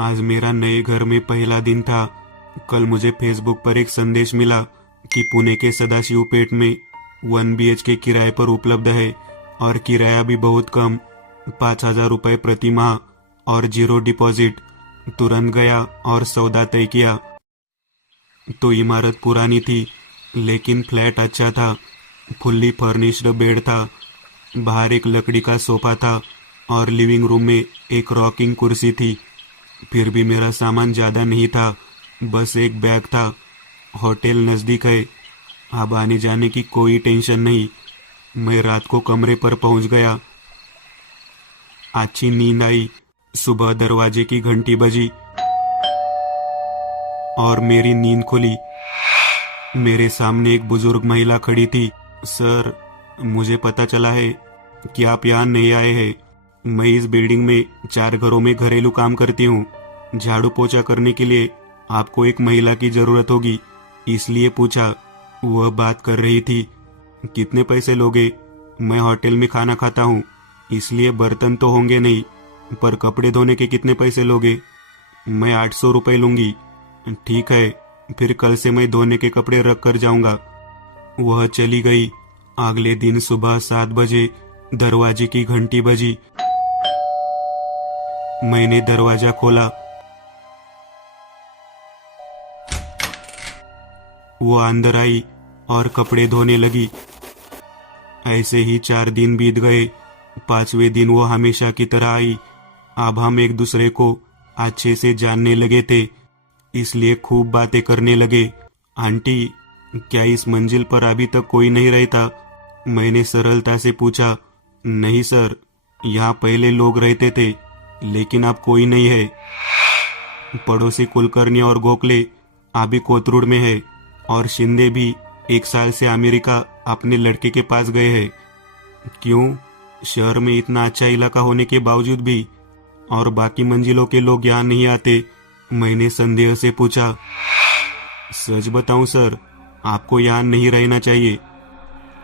आज मेरा नए घर में पहला दिन था। कल मुझे फेसबुक पर एक संदेश मिला कि पुणे के सदाशिवपेट में 1 BHK किराए पर उपलब्ध है और किराया भी बहुत कम, 5,000 रुपये प्रति माह और 0 डिपॉजिट। तुरंत गया और सौदा तय किया। तो इमारत पुरानी थी लेकिन फ्लैट अच्छा था। फुल्ली फर्निश्ड बेड था, बाहर एक लकड़ी का सोफा था और लिविंग रूम में एक रॉकिंग कुर्सी थी। फिर भी मेरा सामान ज़्यादा नहीं था, बस एक बैग था। होटल नज़दीक है, अब आने जाने की कोई टेंशन नहीं। मैं रात को कमरे पर पहुंच गया। अच्छी नींद आई। सुबह दरवाजे की घंटी बजी और मेरी नींद खुली। मेरे सामने एक बुजुर्ग महिला खड़ी थी। सर, मुझे पता चला है कि आप यहाँ नए आए हैं। मैं इस बिल्डिंग में 4 घरों में घरेलू काम करती हूँ। झाड़ू पोछा करने के लिए आपको एक महिला की जरूरत होगी, इसलिए पूछा। वह बात कर रही थी। कितने पैसे लोगे? मैं होटल में खाना खाता हूँ, इसलिए बर्तन तो होंगे नहीं, पर कपड़े धोने के कितने पैसे लोगे? मैं 800 रुपये लूंगी। ठीक है, फिर कल से मैं धोने के कपड़े रख कर जाऊंगा। वह चली गई। अगले दिन सुबह 7 बजे दरवाजे की घंटी बजी। मैंने दरवाजा खोला। वो अंदर आई और कपड़े धोने लगी। ऐसे ही 4 दिन बीत गए। 5वें दिन वो हमेशा की तरह आई। अब हम एक दूसरे को अच्छे से जानने लगे थे, इसलिए खूब बातें करने लगे। आंटी, क्या इस मंजिल पर अभी तक कोई नहीं रहता? मैंने सरलता से पूछा। नहीं सर, यहाँ पहले लोग रहते थे, लेकिन अब कोई नहीं है। पड़ोसी कुलकर्णी और गोखले अभी कोथरूड में है, और शिंदे भी 1 साल से अमेरिका अपने लड़के के पास गए हैं। क्यों? शहर में इतना अच्छा इलाका होने के बावजूद भी और बाकी मंजिलों के लोग यहाँ नहीं आते? मैंने संदेह से पूछा। सच बताऊं सर, आपको यहाँ नहीं रहना चाहिए।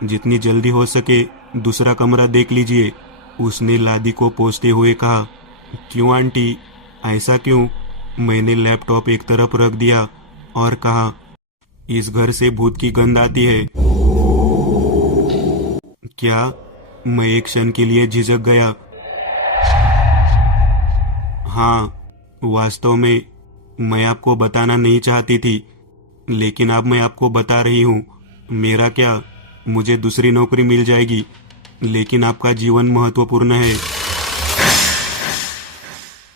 जितनी जल्दी हो सके दूसरा कमरा देख लीजिए, उसने लादी को पोंछते हुए कहा। क्यों आंटी, ऐसा क्यों? मैंने लैपटॉप एक तरफ रख दिया और कहा, इस घर से भूत की गंध आती है। क्या? मैं एक क्षण के लिए झिझक गया। हाँ, वास्तव में मैं आपको बताना नहीं चाहती थी, लेकिन अब मैं आपको बता रही हूँ। मेरा क्या, मुझे दूसरी नौकरी मिल जाएगी, लेकिन आपका जीवन महत्वपूर्ण है।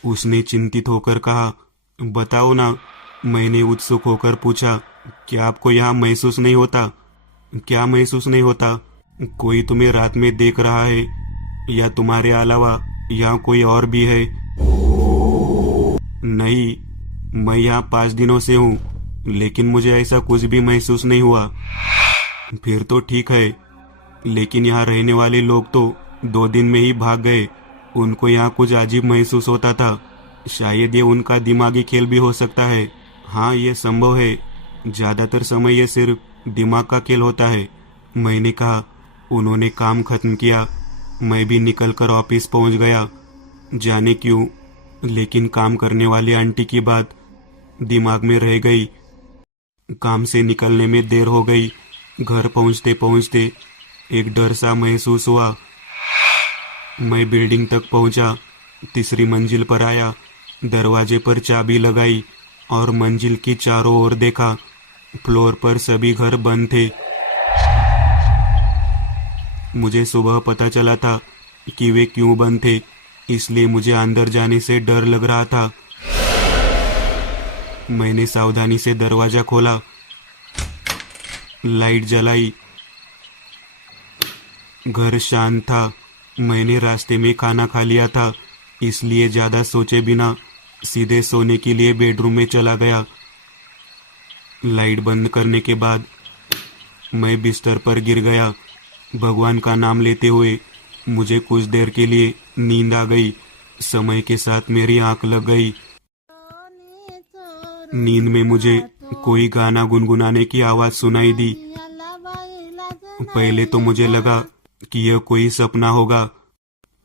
उसने चिंतित होकर कहा। बताओ ना। मैंने उत्सुक होकर पूछा। क्या आपको यहाँ महसूस नहीं होता? क्या महसूस नहीं होता? कोई तुम्हें रात में देख रहा है, या तुम्हारे अलावा यहाँ कोई और भी है? नहीं, मैं यहाँ 5 दिनों से हूँ, लेकिन मुझे ऐसा कुछ भी महसूस नहीं हुआ। फिर तो ठीक है, लेकिन यहाँ रहने वाले लोग तो 2 दिन में ही भाग गए। उनको यहाँ कुछ अजीब महसूस होता था। शायद ये उनका दिमागी खेल भी हो सकता है। हाँ, ये संभव है। ज्यादातर समय ये सिर्फ दिमाग का खेल होता है, मैंने कहा। उन्होंने काम खत्म किया। मैं भी निकलकर ऑफिस पहुंच गया। जाने क्यों, लेकिन काम करने वाली आंटी की बात दिमाग में रह गई। काम से निकलने में देर हो गई। घर पहुंचते पहुंचते एक डर सा महसूस हुआ। मैं बिल्डिंग तक पहुंचा, 3री मंजिल पर आया, दरवाजे पर चाबी लगाई और मंजिल की चारों ओर देखा। फ्लोर पर सभी घर बंद थे। मुझे सुबह पता चला था कि वे क्यों बंद थे, इसलिए मुझे अंदर जाने से डर लग रहा था। मैंने सावधानी से दरवाजा खोला, लाइट जलाई। घर शांत था। मैंने रास्ते में खाना खा लिया था, इसलिए ज्यादा सोचे बिना सीधे सोने के लिए बेडरूम में चला गया। लाइट बंद करने के बाद मैं बिस्तर पर गिर गया। भगवान का नाम लेते हुए मुझे कुछ देर के लिए नींद आ गई। समय के साथ मेरी आंख लग गई। नींद में मुझे कोई गाना गुनगुनाने की आवाज सुनाई दी। पहले तो मुझे लगा कि यह कोई सपना होगा,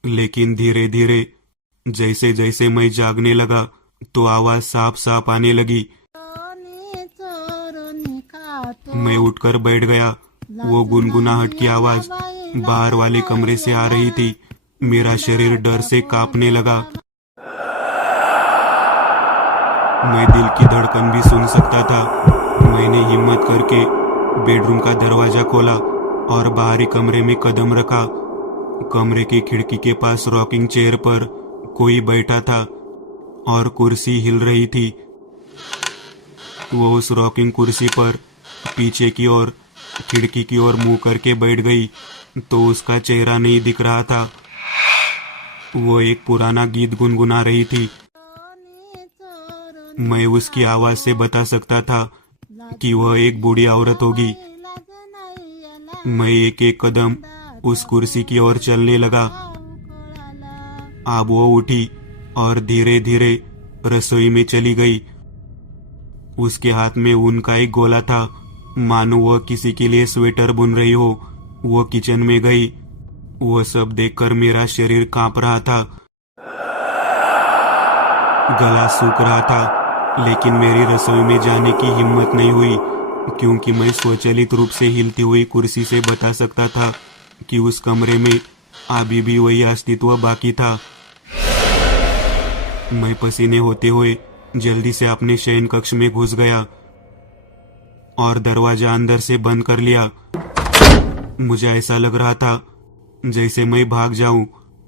लेकिन धीरे धीरे जैसे जैसे मैं जागने लगा, तो आवाज साफ साफ आने लगी। मैं उठकर बैठ गया। वो गुनगुनाहट की आवाज बाहर वाले कमरे से आ रही थी। मेरा शरीर डर से कांपने लगा। मैं दिल की धड़कन भी सुन सकता था। मैंने हिम्मत करके बेडरूम का दरवाजा खोला और बाहरी कमरे में कदम रखा। कमरे की खिड़की के पास रॉकिंग चेयर पर कोई बैठा था और कुर्सी हिल रही थी। वो उस रॉकिंग कुर्सी पर पीछे की ओर खिड़की की ओर मुंह करके बैठ गई तो उसका चेहरा नहीं दिख रहा था। वो एक पुराना गीत गुनगुना रही थी। मैं उसकी आवाज से बता सकता था कि वह एक बूढ़ी औरत होगी। मैं एक एक कदम उस कुर्सी की ओर चलने लगा। अब वो उठी और धीरे धीरे रसोई में चली गई। उसके हाथ में ऊन का एक गोला था, मानो वह किसी के लिए स्वेटर बुन रही हो। वो किचन में गई। वह सब देखकर मेरा शरीर कांप रहा था, गला सूख रहा था, लेकिन मेरी रसोई में जाने की हिम्मत नहीं हुई क्योंकि मैं स्वचालित रूप से हिलती हुई कुर्सी से बता सकता था कि उस कमरे में अभी भी वही अस्तित्व बाकी था। मैं पसीने होते हुए जल्दी से अपने शयन कक्ष में घुस गया और दरवाजा अंदर से बंद कर लिया। मुझे ऐसा लग रहा था जैसे मैं भाग जाऊं।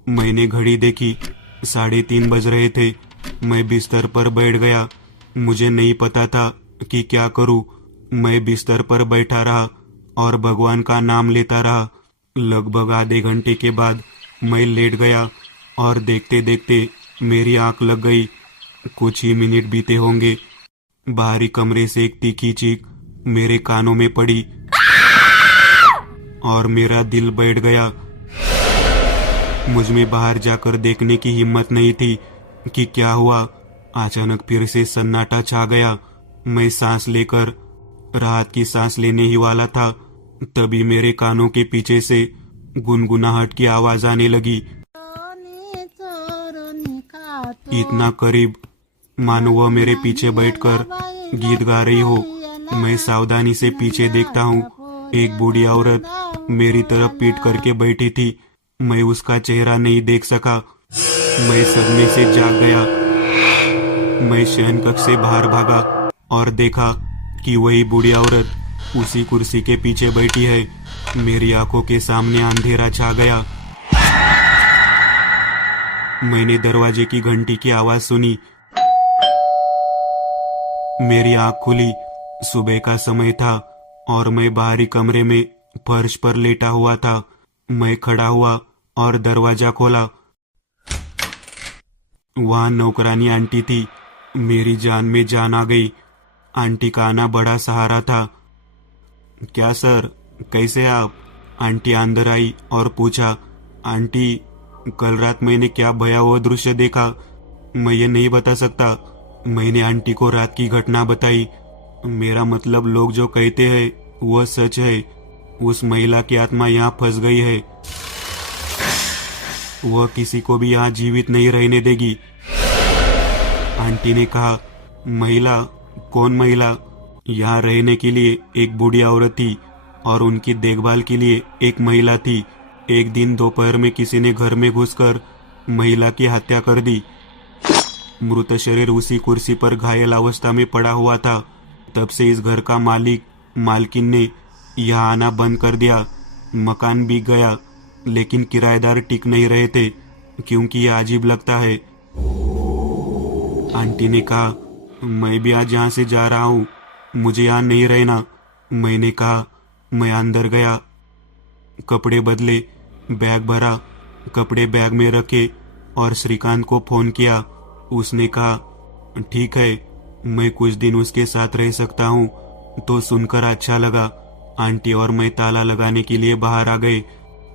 मैंने घड़ी देखी, 3:30 बज रहे थे। मैं बिस्तर पर बैठ गया। मुझे नहीं पता था कि क्या करूं। मैं बिस्तर पर बैठा रहा और भगवान का नाम लेता रहा। लगभग आधे घंटे के बाद मैं लेट गया और देखते देखते मेरी आंख लग गई। कुछ ही मिनट बीते होंगे। बाहरी कमरे से एक तीखी चीख मेरे कानों में पड़ी और मेरा दिल बैठ गया। मुझ में बाहर जाकर देखने की हिम्मत नहीं थी कि क्या हुआ। अचानक फिर से सन्नाटा छा गया। मैं सांस लेकर राहत की सांस लेने ही वाला था, तभी मेरे कानों के पीछे से गुनगुनाहट की आवाज आने लगी। इतना करीब, मानो वह मेरे पीछे बैठकर गीत गा रही हो। मैं सावधानी से पीछे देखता हूँ। एक बूढ़ी औरत मेरी तरफ पीठ करके बैठी थी। मैं उसका चेहरा नहीं देख सका। मैं सदमे से जाग गया। मैं शयन कक्ष से बाहर भागा और देखा कि वही बूढ़ी औरत उसी कुर्सी के पीछे बैठी है। मेरी आंखों के सामने अंधेरा छा गया। मैंने दरवाजे की घंटी की आवाज सुनी। मेरी आंख खुली। सुबह का समय था और मैं बाहरी कमरे में फर्श पर लेटा हुआ था। मैं खड़ा हुआ और दरवाजा खोला। वहां नौकरानी आंटी थी। मेरी जान में जान आ गई। आंटी का आना बड़ा सहारा था। क्या सर, कैसे आप? आंटी अंदर आई और पूछा। आंटी, कल रात मैंने क्या भयावह दृश्य देखा, मैं ये नहीं बता सकता। मैंने आंटी को रात की घटना बताई। मेरा मतलब, लोग जो कहते हैं वह सच है। उस महिला की आत्मा यहाँ फंस गई है। वह किसी को भी यहाँ जीवित नहीं रहने देगी। आंटी ने कहा। महिला? कौन महिला? यहाँ रहने के लिए एक बूढ़ी औरत थी और उनकी देखभाल के लिए एक महिला थी। एक दिन दोपहर में किसी ने घर में घुसकर महिला की हत्या कर दी। मृत शरीर उसी कुर्सी पर घायल अवस्था में पड़ा हुआ था। तब से इस घर का मालकिन ने यहाँ आना बंद कर दिया। मकान बिक गया, लेकिन किराएदार टिक नहीं रहे थे क्योंकि यह अजीब लगता है। आंटी ने कहा। मैं भी आज यहाँ से जा रहा हूँ, मुझे यहाँ नहीं रहना। मैंने कहा। मैं अंदर गया, कपड़े बदले, बैग भरा, कपड़े बैग में रखे और श्रीकांत को फोन किया। उसने कहा, ठीक है, मैं कुछ दिन उसके साथ रह सकता हूँ। तो सुनकर अच्छा लगा। आंटी और मैं ताला लगाने के लिए बाहर आ गए।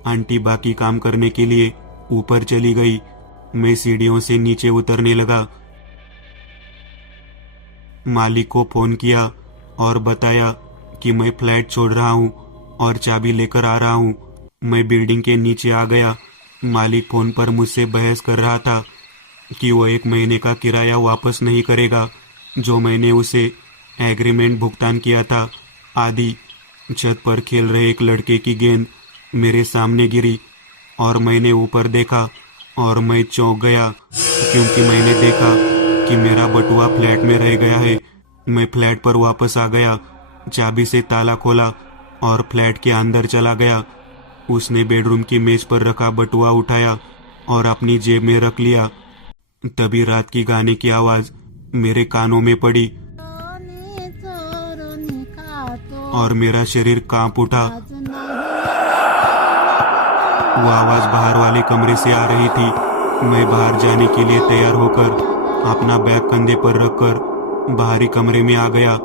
आंटी बाकी काम करने के लिए ऊपर चली गई। मैं सीढ़ियों से नीचे उतरने लगा। मालिक को फोन किया और बताया कि मैं फ्लैट छोड़ रहा हूँ और चाबी लेकर आ रहा हूँ। मैं बिल्डिंग के नीचे आ गया। मालिक फोन पर मुझसे बहस कर रहा था। कि वो 1 महीने का किराया वापस नहीं करेगा जो मैंने उसे एग्रीमेंट भुगतान किया था। आदि छत पर खेल रहे एक लड़के की गेंद मेरे सामने गिरी और मैंने ऊपर देखा और मैं चौंक गया क्योंकि मैंने देखा कि मेरा बटुआ फ्लैट में रह गया है। मैं फ्लैट पर वापस आ गया, चाबी से ताला खोला और फ्लैट के अंदर चला गया। उसने बेडरूम की मेज पर रखा बटुआ उठाया और अपनी जेब में रख लिया। तभी रात की गाने की आवाज मेरे कानों में पड़ी और मेरा शरीर कांप उठा। वो आवाज बाहर वाले कमरे से आ रही थी। मैं बाहर जाने के लिए तैयार होकर अपना बैग कंधे पर रखकर बाहरी कमरे में आ गया।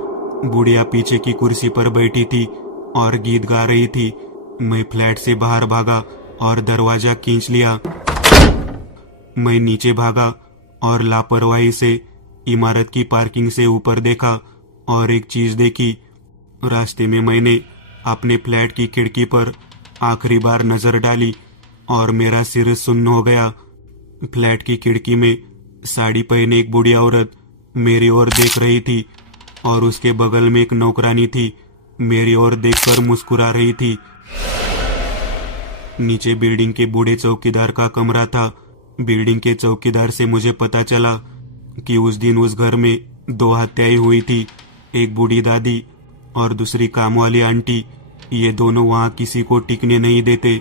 बुढ़िया पीछे की कुर्सी पर बैठी थी और गीत गा रही थी। मैं फ्लैट से बाहर भागा और दरवाजा खींच लिया। मैं नीचे भागा और लापरवाही से इमारत की पार्किंग से ऊपर देखा और एक चीज देखी। रास्ते में मैंने अपने फ्लैट की खिड़की पर आखिरी बार नजर डाली और मेरा सिर सुन्न हो गया। फ्लैट की खिड़की में साड़ी पहने एक बूढ़ी औरत मेरी ओर देख रही थी और उसके बगल में एक नौकरानी थी, मेरी ओर देखकर मुस्कुरा रही थी। नीचे बिल्डिंग के बूढ़े चौकीदार का कमरा था। बिल्डिंग के चौकीदार से मुझे पता चला कि उस दिन उस घर में 2 हत्याएं हुई थी, एक बूढ़ी दादी और दूसरी काम वाली आंटी। ये दोनों वहां किसी को टिकने नहीं देते।